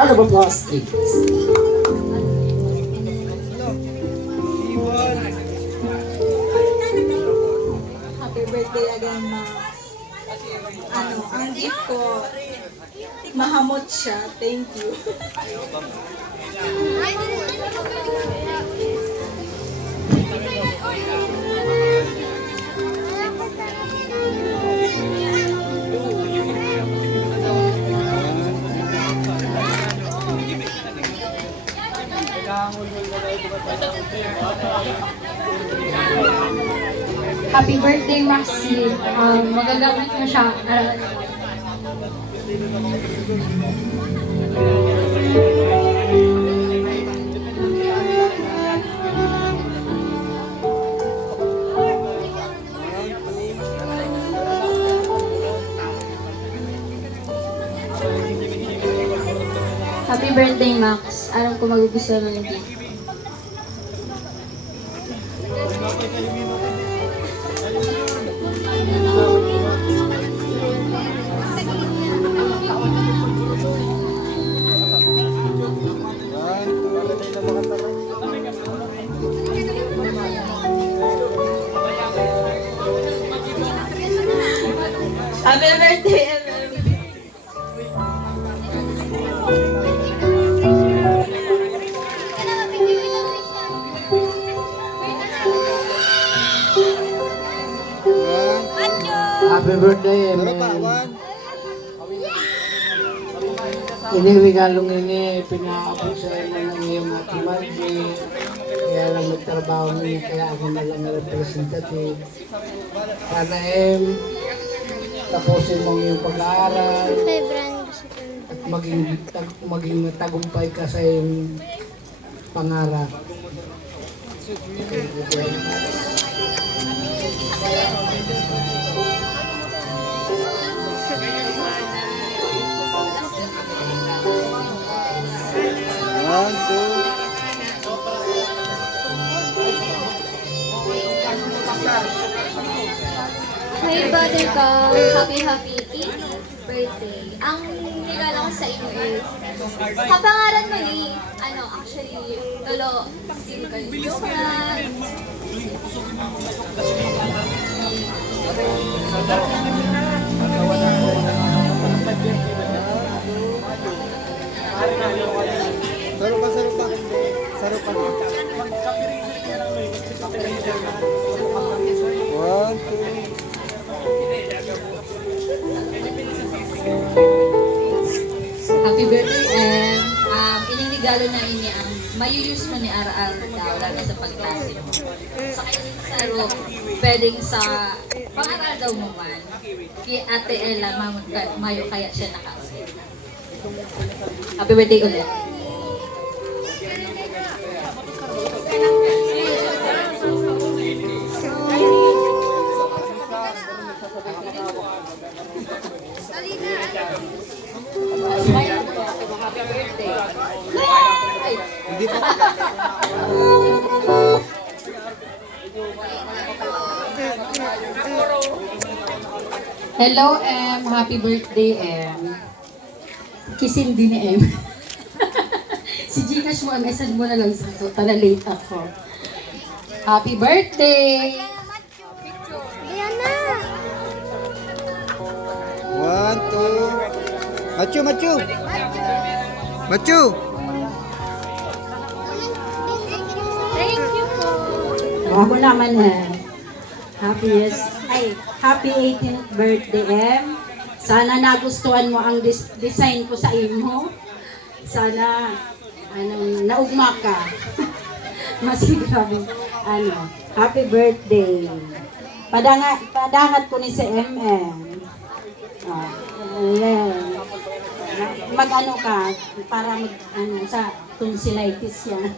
Round of applause, please. Happy birthday again, ma. Ang gift ko, mahamot siya. Thank you. Happy birthday, Maxi. Magagamit mo siya. Happy birthday, Max. Alam ko magugustuhan mo ng gift. Happy birthday, Emel. Happy birthday, Emel. Ini regalong ini, pinaabot sa inyo ng iyong Ate Margie. Kaya lang magtrabaho niya, kaya ako na lang representative. Sana tapusin mo ang iyong pag-aaral at maging tagumpay ka sa iyong pangarap. Thank you very much. One, two. Hey, brother ko. Happy 8th birthday. Ang regalo ko sa inyo is, kapangalan mo ni, actually, Lolo Silvio Jonas. Sarupan, sarupan. Sarupan. One, two. Happy birthday, Em. Ining regalo na ini ang mayuyus mo ni araw-araw daw, lalo sa pagklase mo. Sa kayo pwedeng sa pangaral daw mo man, kay Ate Ella, mayo kaya siya nakaulit. Happy birthday ulit. Happy birthday. Hindi pa. Hello, Em. Happy birthday, Em. Kisin din ni Em. Si Gcash mo, message mo na lang sa ko. Tala late ako. Happy birthday! One, two. Machu, Machu. Machu. Thank you po. Ako naman, Em. Happy 18th birthday, Em. Sana nagustuhan mo ang design ko sa imo. Sana naugma ka. Mas grabe. Happy birthday. Padangat ko ni si MM. Ayan. Mag-ano ka para sa tonsillitis yan.